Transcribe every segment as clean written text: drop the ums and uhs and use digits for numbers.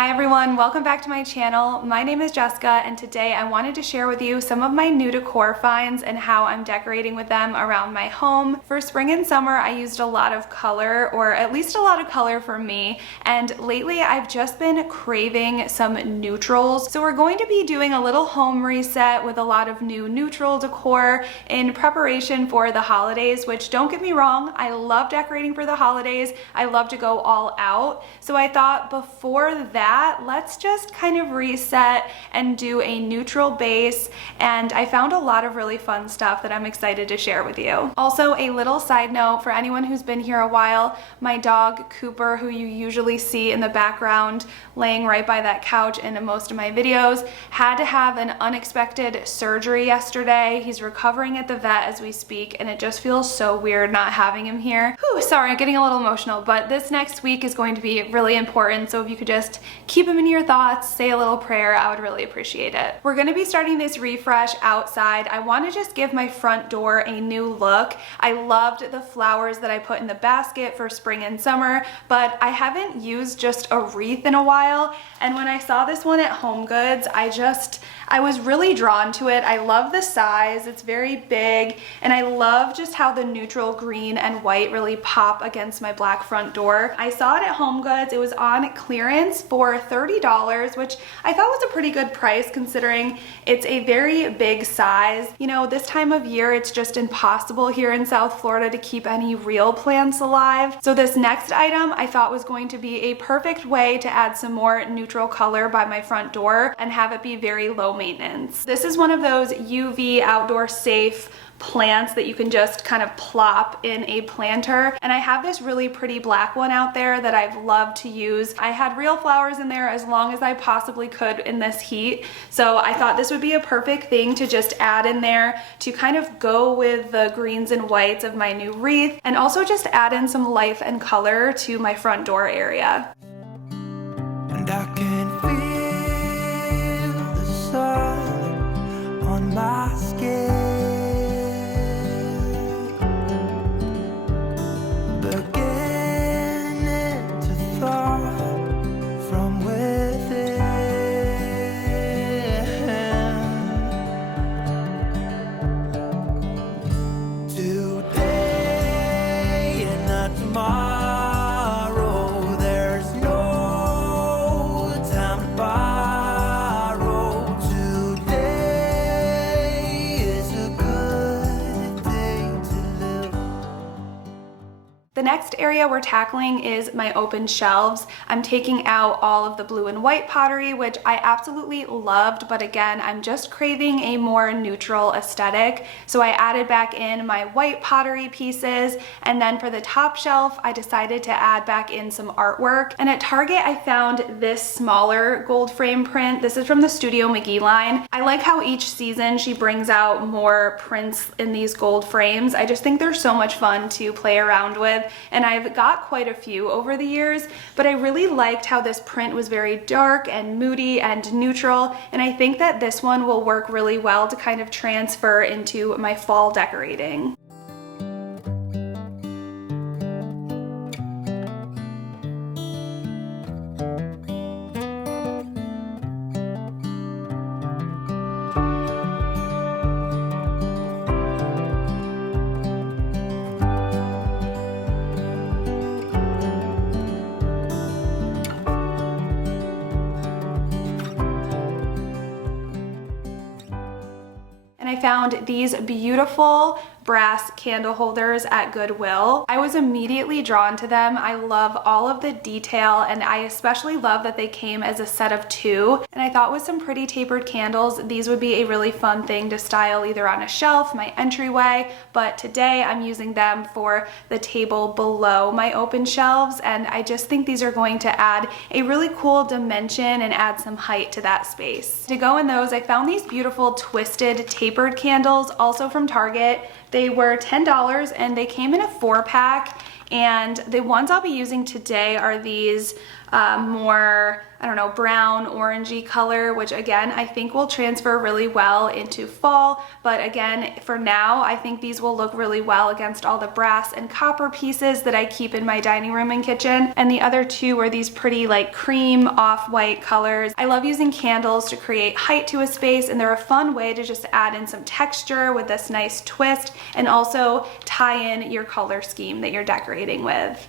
Hi everyone, welcome back to my channel. My name is Jessica and today I wanted to share with you some of my new decor finds and how I'm decorating with them around my home. For spring and summer I used a lot of color, or at least a lot of color for me, and lately I've just been craving some neutrals. So we're going to be doing a little home reset with a lot of new neutral decor in preparation for the holidays, which, don't get me wrong, I love decorating for the holidays. I love to go all out. So I thought before that, let's just kind of reset and do a neutral base, and I found a lot of really fun stuff that I'm excited to share with you. Also, a little side note for anyone who's been here a while, my dog Cooper, who you usually see in the background laying right by that couch in most of my videos, had to have an unexpected surgery yesterday. He's recovering at the vet as we speak, and it just feels so weird not having him here. Whew, sorry, I'm getting a little emotional, but this next week is going to be really important, so if you could just keep him in your thoughts, say a little prayer, I would really appreciate it. We're gonna be starting this refresh outside. I wanna just give my front door a new look. I loved the flowers that I put in the basket for spring and summer, but I haven't used just a wreath in a while, and when I saw this one at HomeGoods, I was really drawn to it. I love the size, it's very big, and I love just how the neutral green and white really pop against my black front door. I saw it at HomeGoods. It was on clearance for $30, which I thought was a pretty good price considering it's a very big size. You know, this time of year, it's just impossible here in South Florida to keep any real plants alive. So this next item I thought was going to be a perfect way to add some more neutral color by my front door and have it be very low maintenance. This is one of those UV outdoor safe plants that you can just kind of plop in a planter, and I have this really pretty black one out there that I've loved to use. I had real flowers in there as long as I possibly could in this heat, so I thought this would be a perfect thing to just add in there to kind of go with the greens and whites of my new wreath, and also just add in some life and color to my front door area. And I can feel the sun on my skin, beginning to thaw from within. Today and not tomorrow, there's no time to borrow. Today is a good day to live. The next area we're tackling is my open shelves. I'm taking out all of the blue and white pottery, which I absolutely loved, but again, I'm just craving a more neutral aesthetic. So I added back in my white pottery pieces, and then for the top shelf, I decided to add back in some artwork. And at Target, I found this smaller gold frame print. This is from the Studio McGee line. I like how each season she brings out more prints in these gold frames. I just think they're so much fun to play around with, and I've got quite a few over the years, but I really liked how this print was very dark and moody and neutral, and I think that this one will work really well to kind of transfer into my fall decorating. I found these beautiful brass candle holders at Goodwill. I was immediately drawn to them. I love all of the detail, and I especially love that they came as a set of 2. And I thought with some pretty tapered candles, these would be a really fun thing to style either on a shelf, my entryway, but today I'm using them for the table below my open shelves, and I just think these are going to add a really cool dimension and add some height to that space. To go in those, I found these beautiful twisted tapered candles, also from Target. They were $10 and they came in a 4-pack, and the ones I'll be using today are these more I don't know, brown, orangey color, which again, I think will transfer really well into fall. But again, for now, I think these will look really well against all the brass and copper pieces that I keep in my dining room and kitchen. And the other two are these pretty like cream off-white colors. I love using candles to create height to a space, and they're a fun way to just add in some texture with this nice twist and also tie in your color scheme that you're decorating with.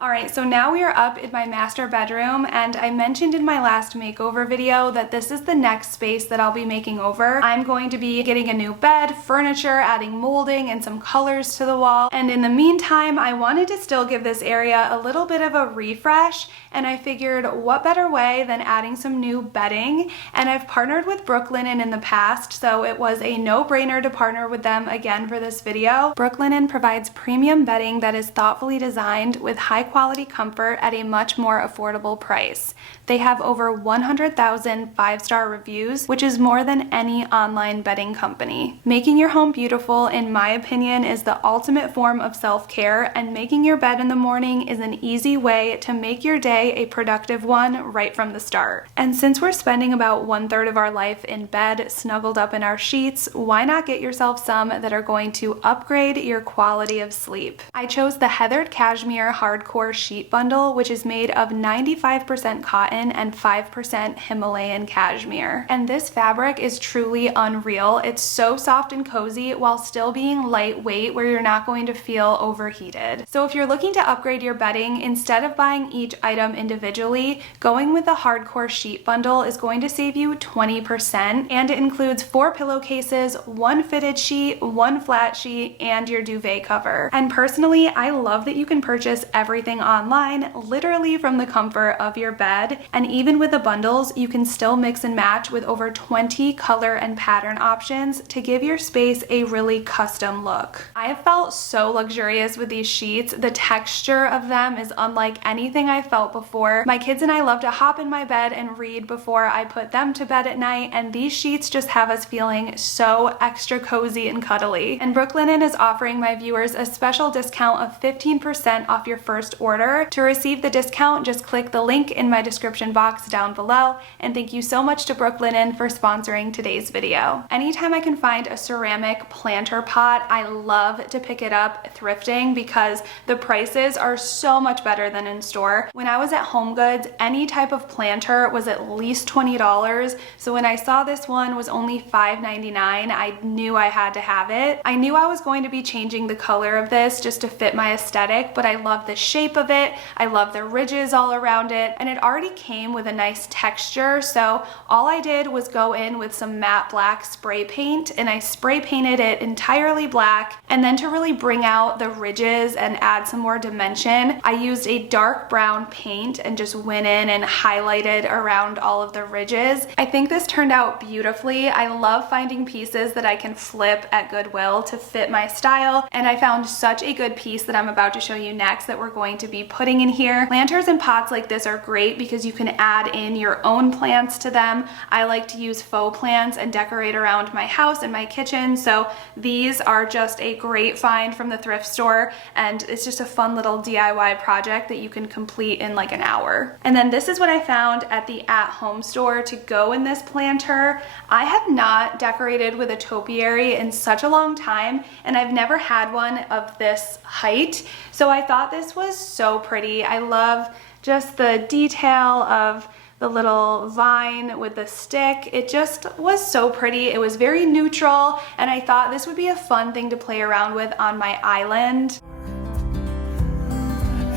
Alright, so now we are up in my master bedroom, and I mentioned in my last makeover video that this is the next space that I'll be making over. I'm going to be getting a new bed, furniture, adding molding, and some colors to the wall. And in the meantime, I wanted to still give this area a little bit of a refresh, and I figured what better way than adding some new bedding. And I've partnered with Brooklinen in the past, so it was a no-brainer to partner with them again for this video. Brooklinen provides premium bedding that is thoughtfully designed with high-quality comfort at a much more affordable price. They have over 100,000 5-star reviews, which is more than any online bedding company. Making your home beautiful, in my opinion, is the ultimate form of self-care, and making your bed in the morning is an easy way to make your day a productive one right from the start. And since we're spending about 1/3 of our life in bed, snuggled up in our sheets, why not get yourself some that are going to upgrade your quality of sleep? I chose the Heathered Cashmere Hardcore Sheet Bundle, which is made of 95% cotton and 5% Himalayan cashmere. And this fabric is truly unreal. It's so soft and cozy while still being lightweight, where you're not going to feel overheated. So if you're looking to upgrade your bedding, instead of buying each item individually, going with the Hardcore Sheet Bundle is going to save you 20%, and it includes 4 pillowcases, 1 fitted sheet, 1 flat sheet, and your duvet cover. And personally, I love that you can purchase everything online, literally from the comfort of your bed. And even with the bundles, you can still mix and match with over 20 color and pattern options to give your space a really custom look. I have felt so luxurious with these sheets. The texture of them is unlike anything I've felt before. My kids and I love to hop in my bed and read before I put them to bed at night, and these sheets just have us feeling so extra cozy and cuddly. And Brooklinen is offering my viewers a special discount of 15% off your first order. To receive the discount, just click the link in my description box down below. And thank you so much to Brooklinen for sponsoring today's video. Anytime I can find a ceramic planter pot, I love to pick it up thrifting because the prices are so much better than in store. When I was at HomeGoods, any type of planter was at least $20. So when I saw this one was only $5.99, I knew I had to have it. I knew I was going to be changing the color of this just to fit my aesthetic, but I love the shape of it. I love the ridges all around it, and it already came with a nice texture. So all I did was go in with some matte black spray paint, and I spray painted it entirely black. And then to really bring out the ridges and add some more dimension, I used a dark brown paint and just went in and highlighted around all of the ridges. I think this turned out beautifully. I love finding pieces that I can flip at Goodwill to fit my style, and I found such a good piece that I'm about to show you next that we're going to be putting in here. Planters and pots like this are great because you can add in your own plants to them. I like to use faux plants and decorate around my house and my kitchen, so these are just a great find from the thrift store, and it's just a fun little DIY project that you can complete in like an hour. And then this is what I found at the at-home store to go in this planter. I have not decorated with a topiary in such a long time, and I've never had one of this height, so I thought this was so pretty. I love just the detail of the little vine with the stick. It just was so pretty. It was very neutral, and I thought this would be a fun thing to play around with on my island.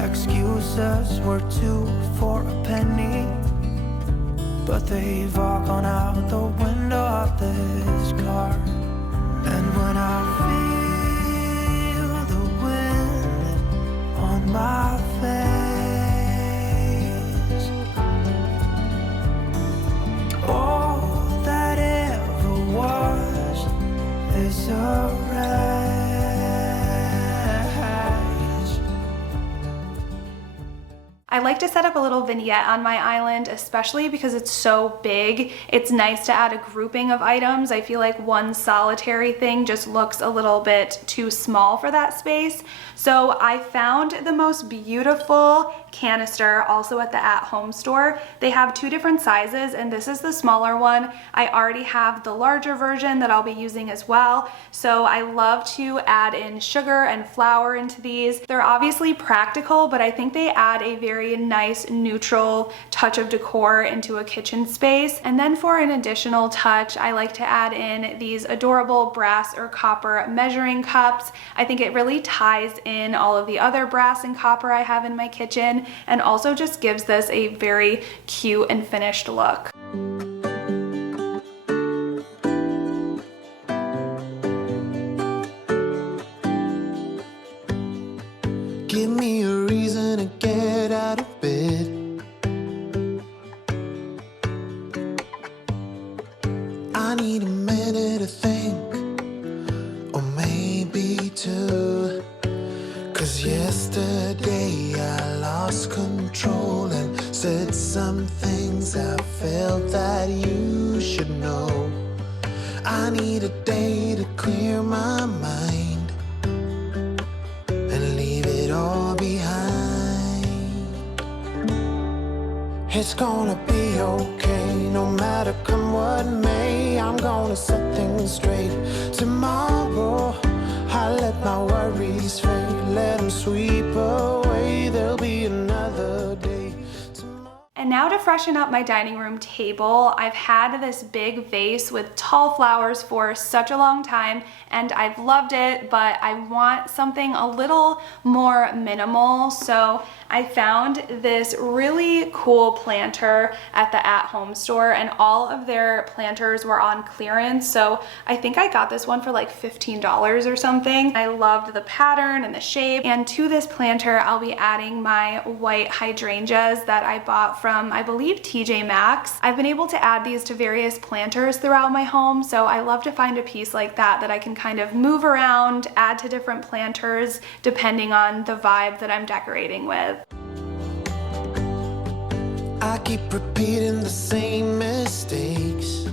Excuses were 2 for a penny, but they've all gone out the window of this car. And when I feel the wind on my face, all that ever was is a wreck. like to set up a little vignette on my island, especially because it's so big. It's nice to add a grouping of items. I feel like one solitary thing just looks a little bit too small for that space. So I found the most beautiful canister also at the at-home store. They have two different sizes, and this is the smaller one. I already have the larger version that I'll be using as well. So I love to add in sugar and flour into these. They're obviously practical, but I think they add a very nice neutral touch of decor into a kitchen space. And then for an additional touch, I like to add in these adorable brass or copper measuring cups. I think it really ties in all of the other brass and copper I have in my kitchen, and also just gives this a very cute and finished look. Give me a reason to get out of bed. I need a minute to think, or maybe two. 'Cause yesterday I lost control and said some things I felt that you should know. I need a day to clear my mind and leave it all behind. It's gonna be okay, no matter come what may. I'm gonna set things straight tomorrow. I let my worries fade, let them sweep away. There'll be another day tomorrow. And now to freshen up my dining room table, I've had this big vase with tall flowers for such a long time, and I've loved it, but I want something a little more minimal. So I found this really cool planter at the at-home store, and all of their planters were on clearance. So I think I got this one for like $15 or something. I loved the pattern and the shape. And to this planter, I'll be adding my white hydrangeas that I bought from, I believe, TJ Maxx. I've been able to add these to various planters throughout my home, so I love to find a piece like that that I can kind of move around, add to different planters depending on the vibe that I'm decorating with. I keep repeating the same mistakes.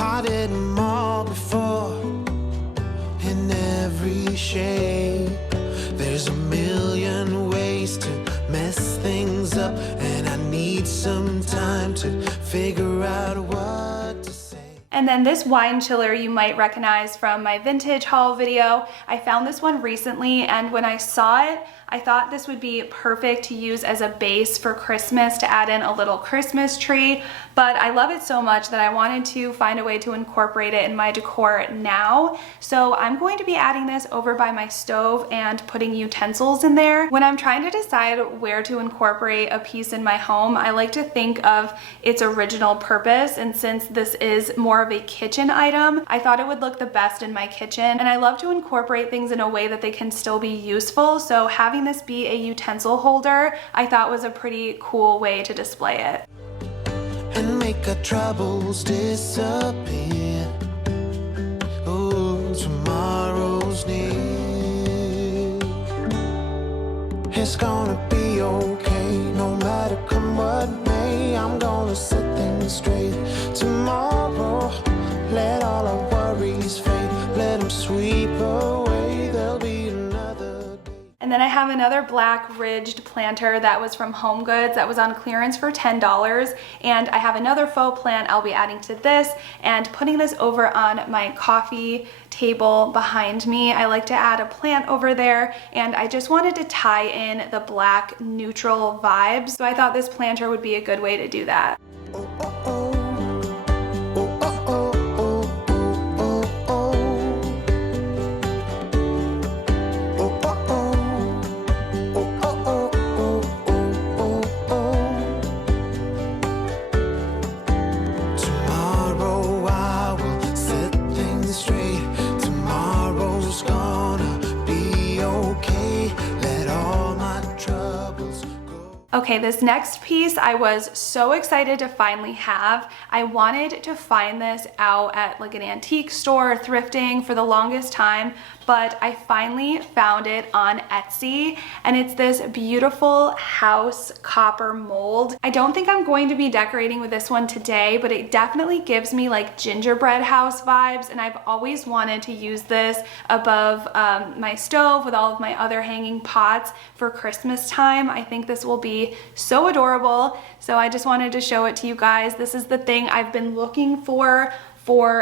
I did them all before, in every shape. There's a million ways to mess things up, and I need some time to figure out what to say. And then this wine chiller you might recognize from my vintage haul video. I found this one recently, and when I saw it, I thought this would be perfect to use as a base for Christmas, to add in a little Christmas tree, but I love it so much that I wanted to find a way to incorporate it in my decor now. So I'm going to be adding this over by my stove and putting utensils in there. When I'm trying to decide where to incorporate a piece in my home, I like to think of its original purpose, and since this is more of a kitchen item, I thought it would look the best in my kitchen, and I love to incorporate things in a way that they can still be useful. So having this be a utensil holder, I thought was a pretty cool way to display it. And make our troubles disappear. Oh, tomorrow's near. It's gonna be okay, no matter come what may. I'm gonna set things straight tomorrow. Let all our worries fade, let them sweep away. There'll be another day. And then I have another black ridged planter that was from Home Goods that was on clearance for $10. And I have another faux plant I'll be adding to this and putting this over on my coffee table behind me. I like to add a plant over there, and I just wanted to tie in the black neutral vibes. So I thought this planter would be a good way to do that. Oh, oh, oh. Oh, oh, oh, oh, oh, oh, oh. Oh, oh, oh. Oh, oh, oh, oh, oh, oh. Tomorrow I will set things straight. Tomorrow's gonna be okay. Let all my troubles go. Okay, this next piece I was so excited to finally have. I wanted to find this out at like an antique store, thrifting for the longest time, but I finally found it on Etsy, and it's this beautiful house copper mold. I don't think I'm going to be decorating with this one today, but it definitely gives me like gingerbread house vibes, and I've always wanted to use this above my stove with all of my other hanging pots for Christmas time. I think this will be so adorable, so I just wanted to show it to you guys. This is the thing I've been looking for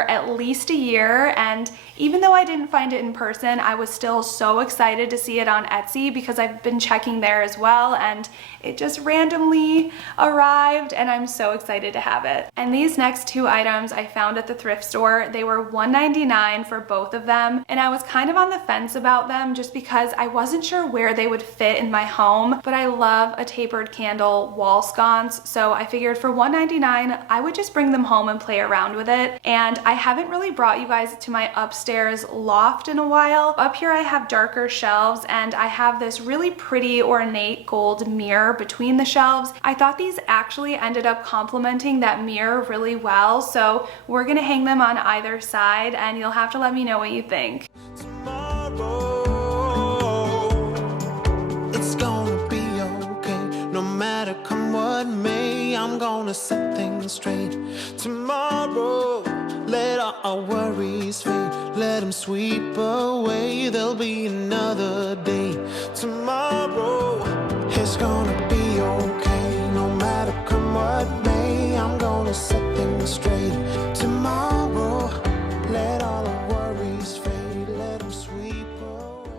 at least a year, and even though I didn't find it in person, I was still so excited to see it on Etsy because I've been checking there as well, and it just randomly arrived, and I'm so excited to have it. And these next two items I found at the thrift store. They were $1.99 for both of them, and I was kind of on the fence about them just because I wasn't sure where they would fit in my home, but I love a tapered candle wall sconce, so I figured for $1.99 I would just bring them home and play around with it. And I haven't really brought you guys to my upstairs loft in a while. Up here I have darker shelves, and I have this really pretty ornate gold mirror between the shelves. I thought these actually ended up complementing that mirror really well, so we're gonna hang them on either side, and you'll have to let me know what you think. It's gonna be okay, no matter come what may. I'm gonna set things straight tomorrow. Let our worries fade, let them sweep away. There'll be another day tomorrow. It's gonna be okay, no matter come what may. I'm gonna set things straight tomorrow. Let all the worries fade, let them sweep away.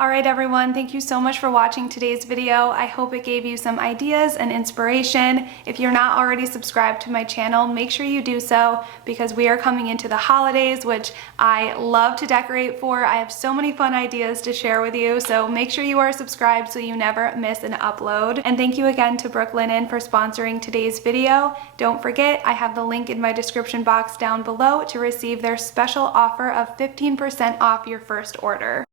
Alright everyone, thank you so much for watching today's video. I hope it gave you some ideas and inspiration. If you're not already subscribed to my channel, make sure you do so because we are coming into the holidays, which I love to decorate for. I have so many fun ideas to share with you, so make sure you are subscribed so you never miss an upload. And thank you again to Brooklinen for sponsoring today's video. Don't forget, I have the link in my description box down below to receive their special offer of 15% off your first order.